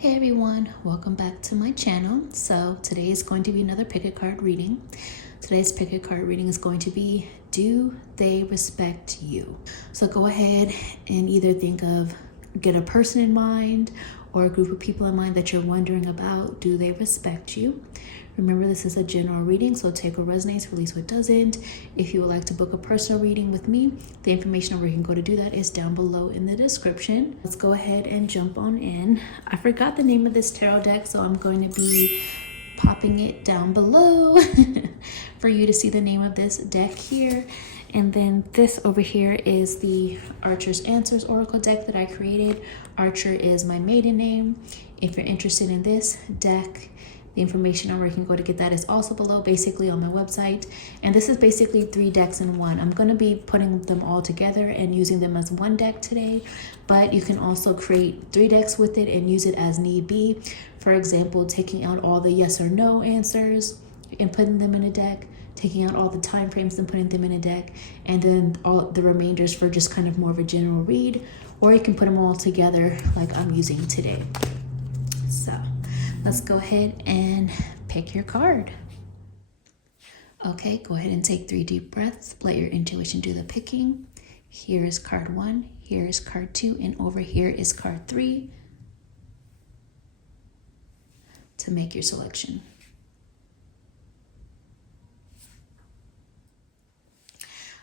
Hey everyone, welcome back to my channel. So today is going to be another pick a card reading. Today's pick a card reading is going to be, do they respect you? So go ahead and either get a person in mind or a group of people in mind that you're wondering about. Do they respect you? Remember, this is a general reading, so take what resonates, release what doesn't. If you would like to book a personal reading with me, the information on where you can go to do that is down below in the description. Let's go ahead and jump on in. I forgot the name of this tarot deck, so I'm going to be popping it down below for you to see the name of this deck here. And then this over here is the Archer's Answers Oracle deck that I created. Archer is my maiden name. If you're interested in this deck, the information on where you can go to get that is also below, basically on my website. And this is basically 3 decks in one. I'm going to be putting them all together and using them as one deck today, but you can also create 3 decks with it and use it as need be. For example, taking out all the yes or no answers and putting them in a deck, taking out all the time frames and putting them in a deck, and then all the remainders for just kind of more of a general read, or you can put them all together like I'm using today. So let's go ahead and pick your card. Okay, go ahead and take 3 deep breaths. Let your intuition do the picking. Here is card 1, here is card 2, and over here is card 3 to make your selection.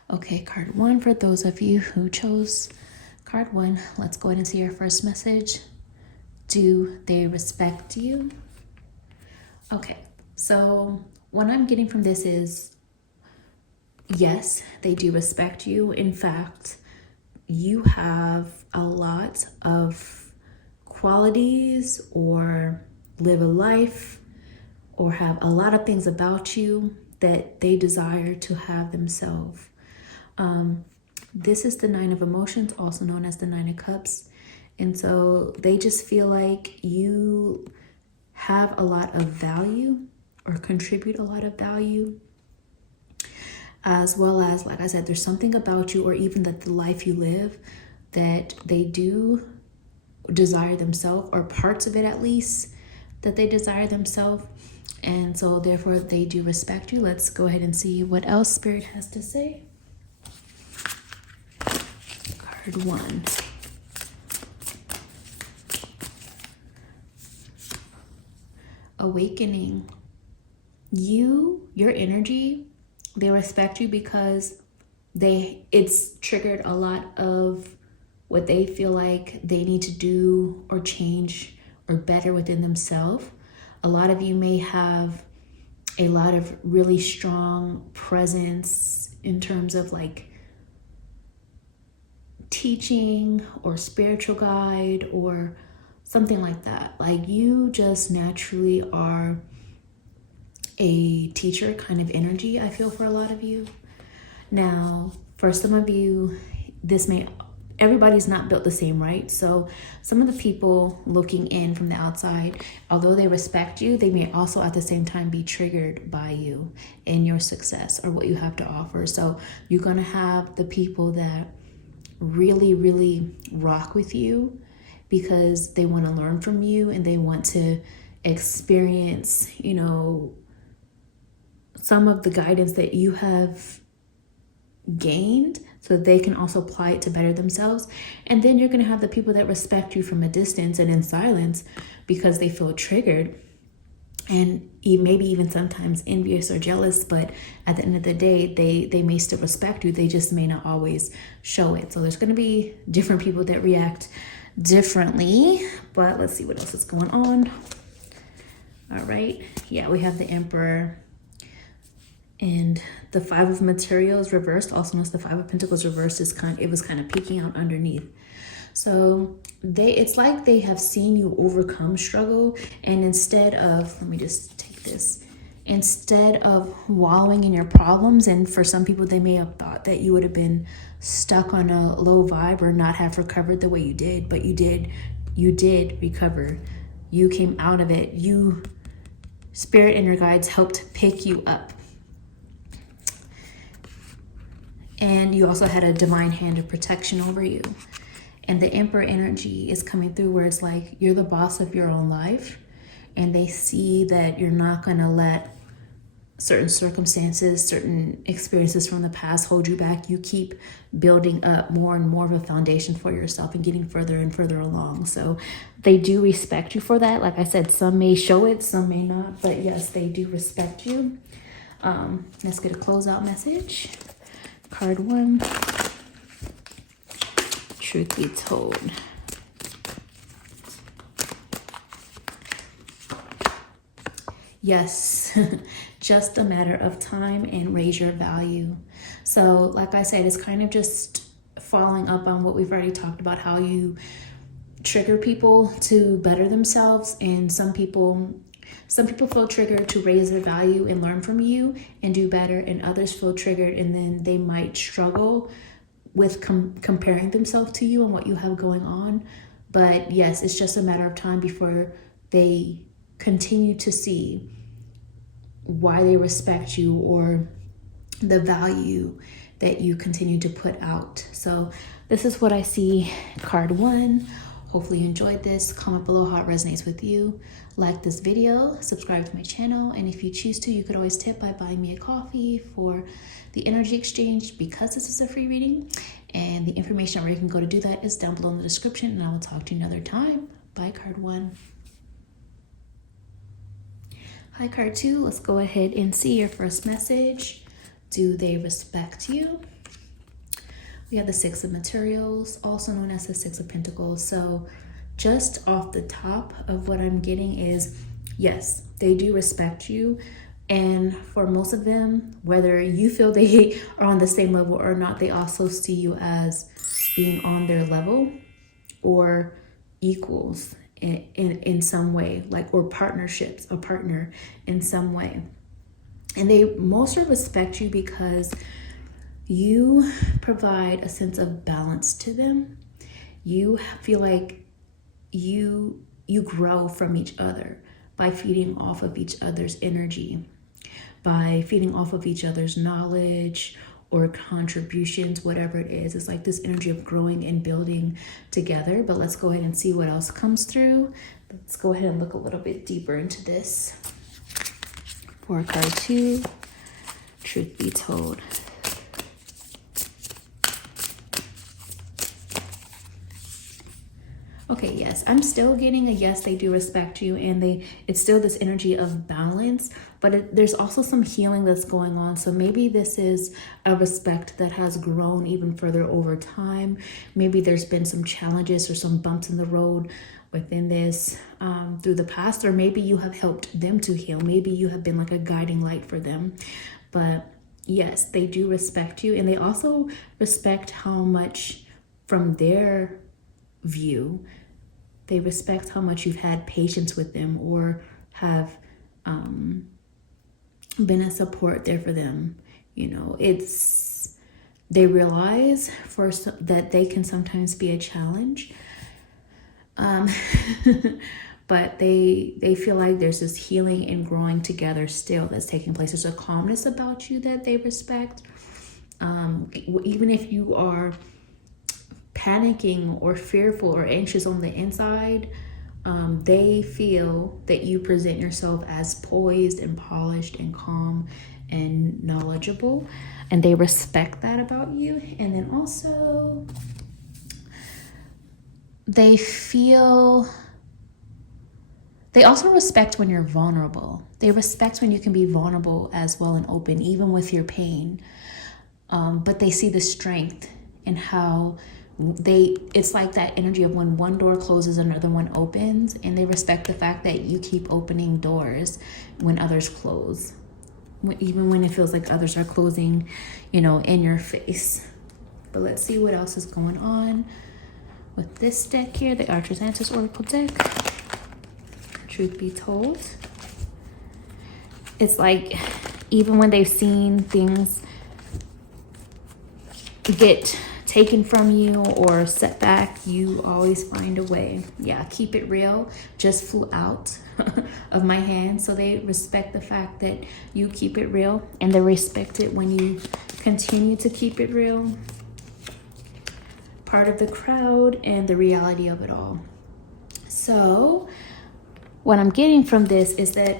Okay, card 1, for those of you who chose card 1, let's go ahead and see your first message. Do they respect you? Okay, so what I'm getting from this is, yes, they do respect you. In fact, you have a lot of qualities or live a life or have a lot of things about you that they desire to have themselves. This is the 9 of Emotions, also known as the 9 of Cups. And so they just feel like you have a lot of value or contribute a lot of value, as well as, like I said, there's something about you or even that the life you live that they do desire themselves, or parts of it at least that they desire themselves. And so therefore they do respect you. Let's go ahead and see what else Spirit has to say. Card 1. Awakening. Your energy, they respect you because it's triggered a lot of what they feel like they need to do or change or better within themselves. A lot of you may have a lot of really strong presence in terms of like teaching or spiritual guide or something like that. Like you just naturally are a teacher kind of energy, I feel, for a lot of you. Now, for some of you, everybody's not built the same, right? So some of the people looking in from the outside, although they respect you, they may also at the same time be triggered by you and your success or what you have to offer. So you're going to have the people that really, really rock with you because they want to learn from you and they want to experience, some of the guidance that you have gained so that they can also apply it to better themselves. And then you're going to have the people that respect you from a distance and in silence because they feel triggered and maybe even sometimes envious or jealous, but at the end of the day, they may still respect you. They just may not always show it. So there's going to be different people that react differently, but let's see what else is going on. All right. Yeah, we have the Emperor and the 5 of Materials reversed, also known as the 5 of Pentacles reversed, it was kind of peeking out underneath. So it's like they have seen you overcome struggle, and instead of, let me just take this, instead of wallowing in your problems, and for some people they may have thought that you would have been stuck on a low vibe or not have recovered the way you did, but you did recover. You came out of it. Spirit and your guides helped pick you up. And you also had a divine hand of protection over you. And the Emperor energy is coming through where it's like you're the boss of your own life, and they see that you're not going to let certain circumstances, certain experiences from the past hold you back. You keep building up more and more of a foundation for yourself and getting further and further along. So they do respect you for that. Like I said, some may show it, some may not, but yes, they do respect you. Let's get a closeout message. Card 1. Truth be told. Yes, just a matter of time, and raise your value. So like I said, it's kind of just following up on what we've already talked about, how you trigger people to better themselves. And some people feel triggered to raise their value and learn from you and do better, and others feel triggered and then they might struggle with comparing themselves to you and what you have going on. But yes, it's just a matter of time before they continue to see why they respect you or the value that you continue to put out. So this is what I see, card 1. Hopefully you enjoyed this. Comment below how it resonates with you. Like this video, subscribe to my channel, and if you choose to, you could always tip by buying me a coffee for the energy exchange, because this is a free reading. And the information where you can go to do that is down below in the description, and I will talk to you another time. Bye, card 1. Hi, card 2. Let's go ahead and see your first message. Do they respect you? We have the 6 of Materials, also known as the 6 of Pentacles. So just off the top of what I'm getting is, yes, they do respect you. And for most of them, whether you feel they are on the same level or not, they also see you as being on their level or equals in some way, like, or partnerships, a partner in some way. And they mostly respect you because you provide a sense of balance to them. You feel like you grow from each other by feeding off of each other's energy, by feeding off of each other's knowledge or contributions, whatever it is. It's like this energy of growing and building together. But let's go ahead and see what else comes through. Let's go ahead and look a little bit deeper into this. For card 2, truth be told. Okay, yes, I'm still getting a yes, they do respect you, and it's still this energy of balance, but there's also some healing that's going on. So maybe this is a respect that has grown even further over time. Maybe there's been some challenges or some bumps in the road within this through the past, or maybe you have helped them to heal. Maybe you have been like a guiding light for them. But yes, they do respect you, and they also respect how much, from their view, they respect how much you've had patience with them or have been a support there for them. You know, they realize first that they can sometimes be a challenge, but they feel like there's this healing and growing together still that's taking place. There's a calmness about you that they respect, even if you are panicking or fearful or anxious on the inside. They feel that you present yourself as poised and polished and calm and knowledgeable, and they respect that about you. And then also they also respect when you're vulnerable. They respect when you can be vulnerable as well and open, even with your pain. But they see the strength in how it's like that energy of when one door closes, another one opens, and they respect the fact that you keep opening doors when others close, even when it feels like others are closing, you know, in your face. But let's see what else is going on with this deck here, the Archer's Answers Oracle deck. Truth be told, it's like even when they've seen things get taken from you or set back, you always find a way. Yeah, keep it real just flew out of my hand. So they respect the fact that you keep it real, and they respect it when you continue to keep it real. part of the crowd, and the reality of it all. So what I'm getting from this is that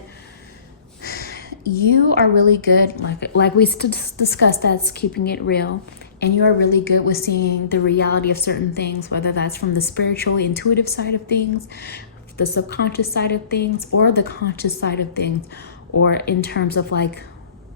you are really good, like we discussed, that's keeping it real. And you are really good with seeing the reality of certain things, whether that's from the spiritual, intuitive side of things, the subconscious side of things, or the conscious side of things, or in terms of like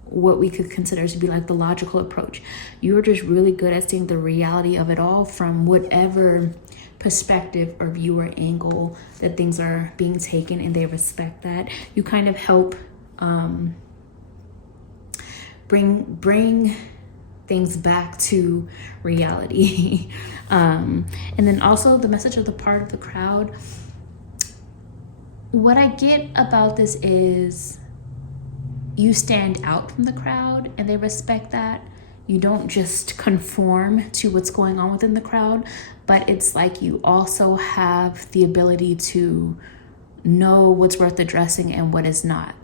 what we could consider to be like the logical approach. You're just really good at seeing the reality of it all from whatever perspective or view or angle that things are being taken, and they respect that. You kind of help bring things back to reality. And then also the message of the part of the crowd. What I get about this is you stand out from the crowd, and they respect that. You don't just conform to what's going on within the crowd, but it's like you also have the ability to know what's worth addressing and what is not.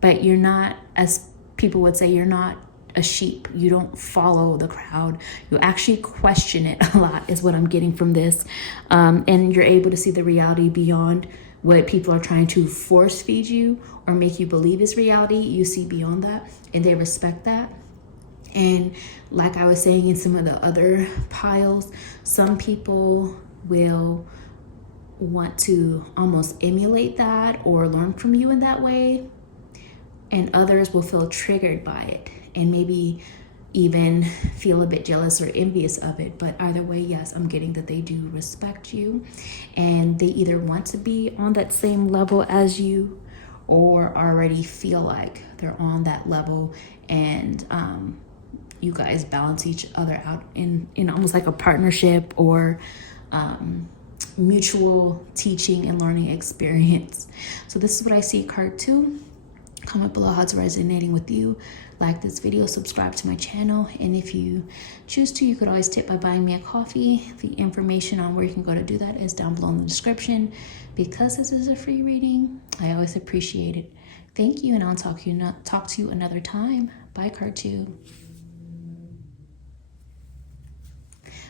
But you're not, as people would say, you're not a sheep. You don't follow the crowd. You actually question it a lot, is what I'm getting from this. And you're able to see the reality beyond what people are trying to force feed you or make you believe is reality. You see beyond that, and they respect that. And like I was saying in some of the other piles, some people will want to almost emulate that or learn from you in that way, and others will feel triggered by it and maybe even feel a bit jealous or envious of it. But either way, yes, I'm getting that they do respect you, and they either want to be on that same level as you or already feel like they're on that level, and you guys balance each other out in almost like a partnership or mutual teaching and learning experience. So this is what I see, card 2. Comment below how it's resonating with you. Like this video, subscribe to my channel, and if you choose to, you could always tip by buying me a coffee. The information on where you can go to do that is down below in the description. Because this is a free reading, I always appreciate it. Thank you, and I'll talk to you another time. Bye, card 2.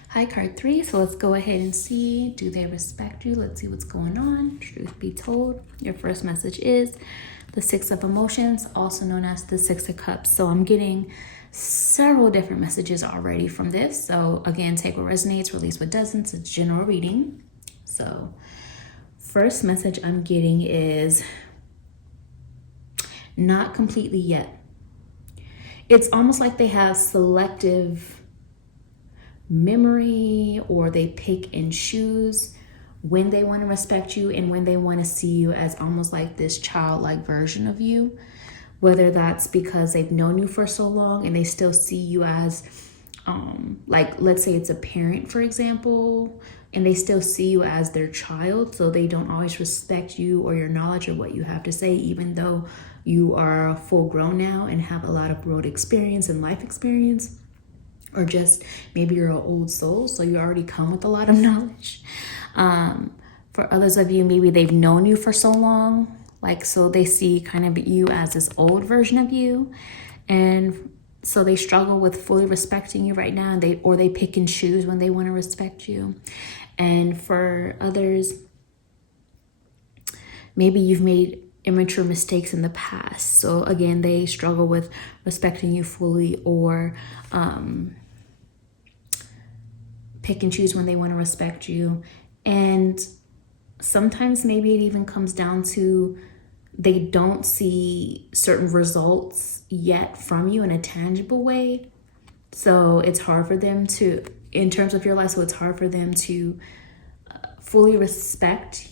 Hi, card 3. So let's go ahead and see, do they respect you? Let's see what's going on. Truth be told, your first message is the 6 of Emotions, also known as the 6 of Cups. So I'm getting several different messages already from this. So again, take what resonates, release what doesn't. It's general reading. So first message I'm getting is not completely yet. It's almost like they have selective memory, or they pick and choose when they want to respect you and when they want to see you as almost like this childlike version of you, whether that's because they've known you for so long and they still see you as like, let's say it's a parent, for example, and they still see you as their child, so they don't always respect you or your knowledge of what you have to say, even though you are full grown now and have a lot of road experience and life experience, or just maybe you're an old soul, so you already come with a lot of knowledge. For others of you, maybe they've known you for so long, like, so they see kind of you as this old version of you, and so they struggle with fully respecting you right now, and they pick and choose when they want to respect you. And for others, maybe you've made immature mistakes in the past, so again, they struggle with respecting you fully, or pick and choose when they want to respect you. And sometimes maybe it even comes down to they don't see certain results yet from you in a tangible way. So it's hard for them to, in terms of your life, so it's hard for them to fully respect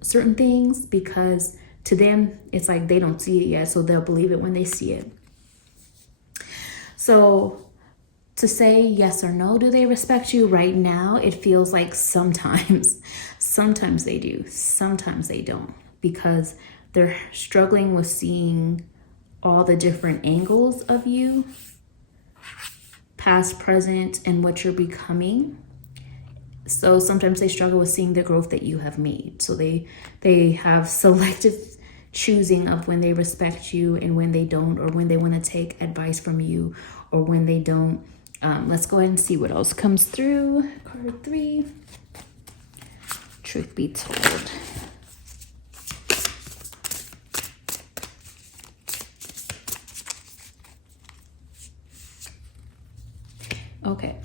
certain things, because to them, it's like they don't see it yet, so they'll believe it when they see it. So to say yes or no, do they respect you right now? It feels like sometimes they do, sometimes they don't, because they're struggling with seeing all the different angles of you, past, present, and what you're becoming. So sometimes they struggle with seeing the growth that you have made. So they have selective choosing of when they respect you and when they don't, or when they want to take advice from you, or when they don't Let's go ahead and see what else comes through. Card 3. Truth be told. Okay,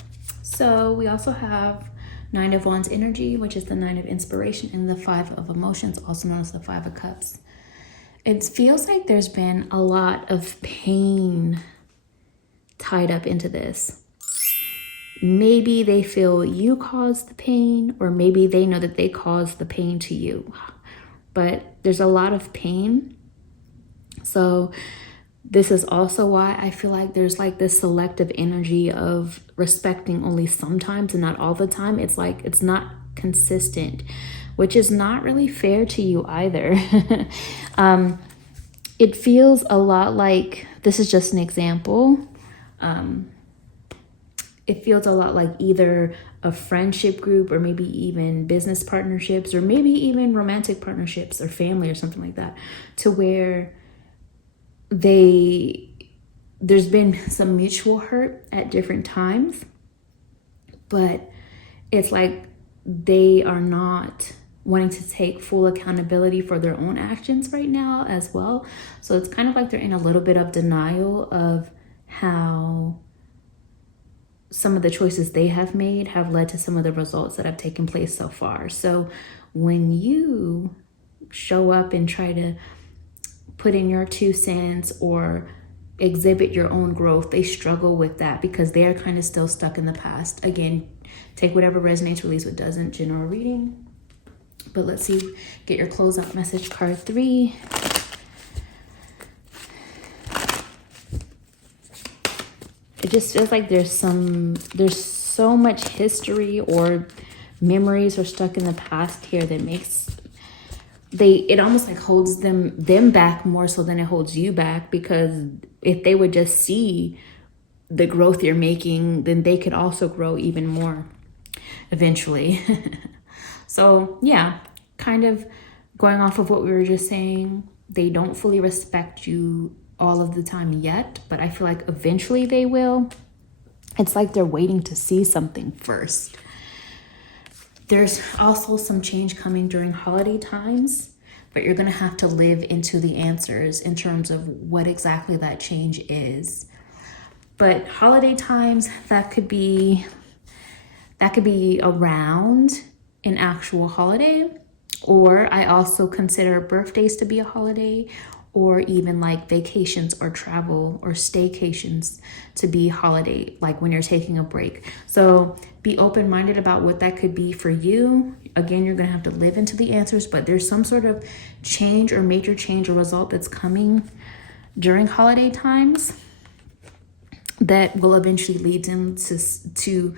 so we also have 9 of Wands energy, which is the 9 of inspiration, and the 5 of emotions, also known as the 5 of cups. It feels like there's been a lot of pain tied up into this. Maybe they feel you caused the pain, or maybe they know that they caused the pain to you. But there's a lot of pain. So this is also why I feel like there's like this selective energy of respecting only sometimes and not all the time. It's like it's not consistent, which is not really fair to you either. It feels a lot like, this is just an example. It feels a lot like either a friendship group or maybe even business partnerships or maybe even romantic partnerships or family or something like that, to where there's been some mutual hurt at different times, but it's like they are not wanting to take full accountability for their own actions right now as well. So it's kind of like they're in a little bit of denial of how some of the choices they have made have led to some of the results that have taken place so far. So when you show up and try to put in your 2 cents or exhibit your own growth, they struggle with that because they are kind of still stuck in the past. Again, take whatever resonates, release what doesn't. General reading. But let's see, get your closeout message, card 3. It just feels like there's so much history or memories are stuck in the past here that makes it almost like holds them back more so than it holds you back, because if they would just see the growth you're making, then they could also grow even more eventually. So yeah, kind of going off of what we were just saying, they don't fully respect you all of the time yet, but I feel like eventually they will. It's like they're waiting to see something first. There's also some change coming during holiday times, but you're going to have to live into the answers in terms of what exactly that change is. But holiday times, that could be around an actual holiday, or I also consider birthdays to be a holiday, or even like vacations or travel or staycations to be holiday, like when you're taking a break. So be open-minded about what that could be for you. Again, you're gonna have to live into the answers, but there's some sort of change or major change or result that's coming during holiday times that will eventually lead them to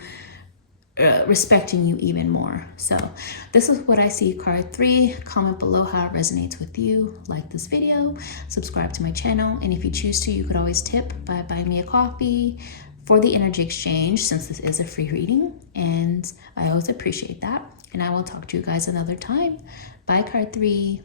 respecting you even more. So this is what I see, card 3. Comment below how it resonates with you. Like this video, subscribe to my channel, and if you choose to, you could always tip by buying me a coffee for the energy exchange, since this is a free reading, and I always appreciate that. And I will talk to you guys another time. Bye, card 3.